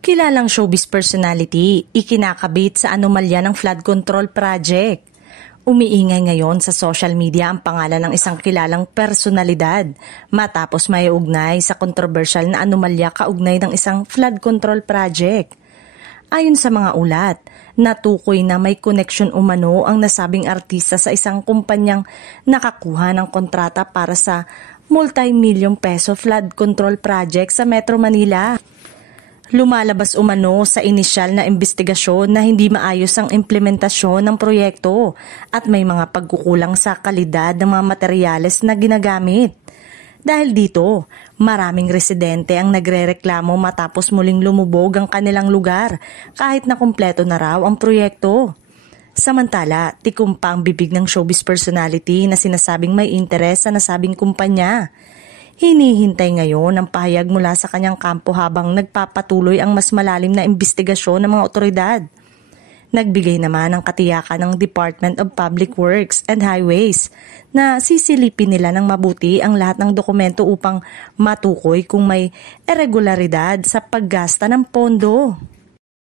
Kilalang showbiz personality, ikinakabit sa anomalya ng flood control project. Umiingay ngayon sa social media ang pangalan ng isang kilalang personalidad matapos may ugnay sa kontrobersyal na anomalya kaugnay ng isang flood control project. Ayon sa mga ulat, natukoy na may koneksyon umano ang nasabing artista sa isang kumpanyang nakakuha ng kontrata para sa multi-million peso flood control project sa Metro Manila. Lumalabas umano sa inisyal na investigasyon na hindi maayos ang implementasyon ng proyekto at may mga pagkukulang sa kalidad ng mga materyales na ginagamit. Dahil dito, maraming residente ang nagrereklamo matapos muling lumubog ang kanilang lugar kahit na kumpleto na raw ang proyekto. Samantala, tikom pa ang bibig ng showbiz personality na sinasabing may interes sa nasabing kumpanya. Hinihintay ngayon ang pahayag mula sa kanyang kampo habang nagpapatuloy ang mas malalim na investigasyon ng mga otoridad. Nagbigay naman ng katiyakan ng Department of Public Works and Highways na sisilipin nila ng mabuti ang lahat ng dokumento upang matukoy kung may irregularidad sa paggasta ng pondo.